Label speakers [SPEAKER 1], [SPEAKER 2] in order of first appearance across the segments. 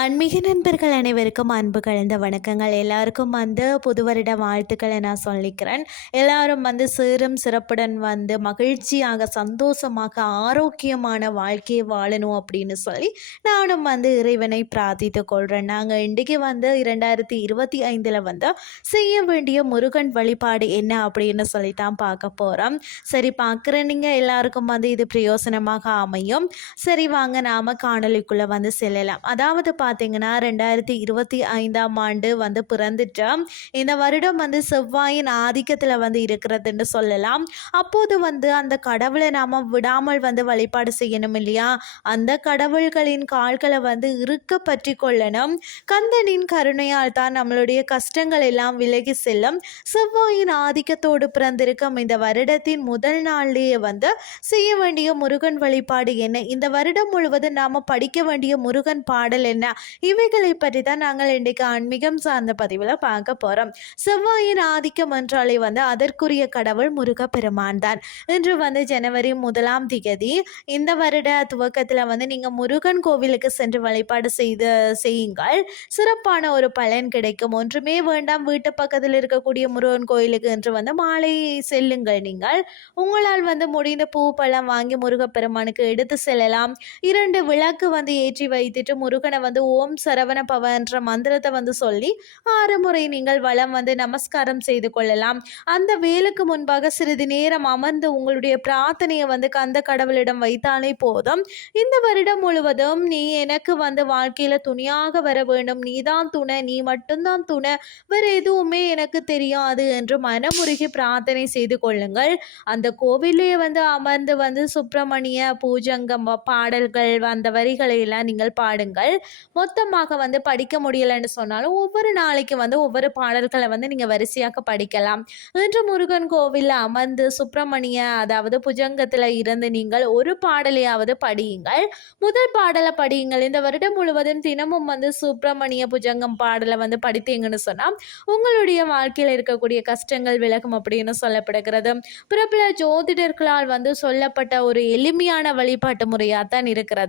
[SPEAKER 1] ஆன்மீக நண்பர்கள் அனைவருக்கும் அன்பு கலந்த வணக்கங்கள். எல்லாருக்கும் வந்து புது வருட வாழ்த்துக்களை நான் சொல்லிக்கிறேன். எல்லாரும் வந்து சீரும் சிறப்புடன் வந்து மகிழ்ச்சியாக சந்தோஷமாக ஆரோக்கியமான வாழ்க்கையை வாழணும் அப்படின்னு சொல்லி நானும் வந்து இறைவனை பிரார்த்தித்து கொள்கிறேன் நாங்கள் இன்றைக்கி வந்து இரண்டாயிரத்தி இருபத்தி ஐந்தில் வந்து செய்ய வேண்டிய முருகன் வழிபாடு என்ன அப்படின்னு சொல்லி தான் பார்க்க போகிறோம் சரி பார்க்குற நீங்கள் எல்லாருக்கும் வந்து இது பிரயோசனமாக அமையும். சரி வாங்க நாம் காணொலிக்குள்ளே வந்து செல்லலாம். அதாவது பார்த்தீங்கன்னா ரெண்டாயிரத்தி இருபத்தி ஐந்தாம் ஆண்டு வந்து பிறந்துட்டோம் இந்த வருடம் வந்து செவ்வாயின் ஆதிக்கத்தில் வந்து இருக்கிறதுன்னு சொல்லலாம். அப்போது வந்து அந்த கடவுளை நாம் விடாமல் வந்து வழிபாடு செய்யணும் இல்லையா? அந்த கடவுள்களின் கால்களை வந்து இருக்க பற்றி கொள்ளணும். கந்தனின் கருணையால் தான் நம்மளுடைய கஷ்டங்கள் எல்லாம் விலகி செல்லும். செவ்வாயின் ஆதிக்கத்தோடு பிறந்திருக்கும் இந்த வருடத்தின் முதல் நாள்லேயே வந்து செய்ய வேண்டிய முருகன் வழிபாடு என்ன? இந்த வருடம் முழுவதும் நாம் படிக்க வேண்டிய முருகன் பாடல் என்ன? இவைகளை பற்றி தான் நாங்கள் இன்றைக்கு ஆன்மீகம் சார்ந்த பதிவில் பார்க்க போகிறோம் செவ்வாயின் ஆதிக்கம் என்றாலே வந்து அதற்குரிய கடவுள் முருகப்பெருமான் தான். இன்று வந்து ஜனவரி முதலாம் திகதி இந்த வருட துவக்கத்தில் வந்து நீங்கள் முருகன் கோவிலுக்கு சென்று வழிபாடு செய்து செய்யுங்கள். சிறப்பான ஒரு பலன் கிடைக்கும். ஒன்றுமே வேண்டாம் வீட்டு பக்கத்தில் இருக்கக்கூடிய முருகன் கோயிலுக்கு என்று வந்து மாலை செல்லுங்கள் நீங்கள். உங்களால் வந்து முடிந்த பூ பழம் வாங்கி முருகப்பெருமானுக்கு எடுத்து செல்லலாம். இரண்டு விளக்கு வந்து ஏற்றி வைத்துட்டு முருகனை வந்து ஓம் சரவண பவன்ற மந்திரத்தை வந்து சொல்லி ஆறு முறை நீங்கள் வளம் வந்து நமஸ்காரம் செய்து கொள்ளலாம். அந்த வேலுக்கு முன்பாக சிறிது நேரம் அமர்ந்து உங்களுடைய பிரார்த்தனையை வந்து கந்த கடவுளிடம் வைத்தாலே போதும். இந்த வருடம் முழுவதும் நீ எனக்கு வந்து வாழ்க்கையில் துணியாக வர வேண்டும். நீதான் துணை நீ மட்டும்தான் துணை. வேறு எதுவுமே எனக்கு தெரியாது என்று மனமுருகி பிரார்த்தனை செய்து கொள்ளுங்கள். அந்த கோவிலே வந்து அமர்ந்து வந்து சுப்பிரமணிய பூஜங்கம் பாடல்கள் அந்த வரிகளை எல்லாம் நீங்கள் பாடுங்கள். மொத்தமாக வந்து படிக்க முடியலைன்னு சொன்னாலும் ஒவ்வொரு நாளைக்கு வந்து ஒவ்வொரு பாடல்களை வந்து நீங்கள் வரிசையாக படிக்கலாம். இன்று முருகன் கோவிலில் அமர்ந்து சுப்பிரமணிய அதாவது புஜங்கத்தில் இருந்து நீங்கள் ஒரு பாடலையாவது படியுங்கள். முதல் பாடலை படியுங்கள். இந்த வருடம் முழுவதும் தினமும் வந்து சுப்பிரமணிய புஜங்கம் பாடலை வந்து படித்தீங்கன்னு சொன்னால் உங்களுடைய வாழ்க்கையில் இருக்கக்கூடிய கஷ்டங்கள் விலகும் அப்படின்னு சொல்லப்படுகிறது. பிரபல ஜோதிடர்களால் வந்து சொல்லப்பட்ட ஒரு எளிமையான வழிபாட்டு முறையாக தான் இருக்கிறது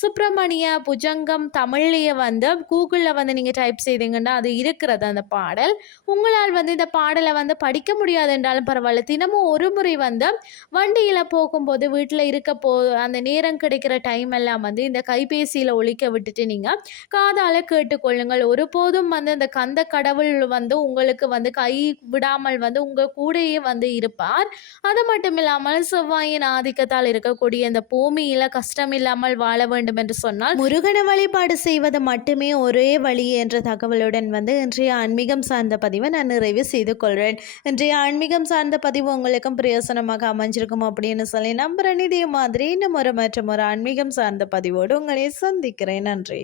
[SPEAKER 1] சுப்பிரமணிய புஜங்கம் தமிழ் தமிழ்லேயே வந்து கூகுளில் வந்து நீங்கள் டைப் செய்தீங்கன்னா அது இருக்கிறது அந்த பாடல். உங்களால் வந்து இந்த பாடலை வந்து படிக்க முடியாது என்றாலும் பரவாயில்ல. தினமும் ஒரு முறை வந்து வண்டியில் போகும்போது வீட்டில் இருக்க போ அந்த நேரம் கிடைக்கிற டைம் எல்லாம் வந்து இந்த கைபேசியில் ஒழிக்க விட்டுட்டு நீங்கள் காதால் கேட்டுக்கொள்ளுங்கள். ஒருபோதும் வந்து அந்த கந்த கடவுள் வந்து உங்களுக்கு வந்து கை விடாமல் வந்து உங்கள் கூடையே வந்து இருப்பார். அது மட்டும் இல்லாமல் செவ்வாயின் ஆதிக்கத்தால் இருக்கக்கூடிய இந்த பூமியில் கஷ்டம் இல்லாமல் வாழ வேண்டும் என்று சொன்னால் முருகனை வழிபாடு செய்வது மட்டுமே ஒரே வழி என்ற தகவலுடன் வந்து இன்றைய ஆன்மீகம் சார்ந்த பதிவை நான் நிறைவு செய்து கொள்கிறேன் இன்றைய ஆன்மீகம் சார்ந்த பதிவு உங்களுக்கும் பிரயோசனமாக அமைஞ்சிருக்கும் அப்படின்னு சொல்லி நம்புகிறேன் இதே மாதிரி இன்னும் ஒரு மற்றும் ஒரு ஆன்மீகம் சார்ந்த பதிவோடு உங்களை சந்திக்கிறேன். நன்றி.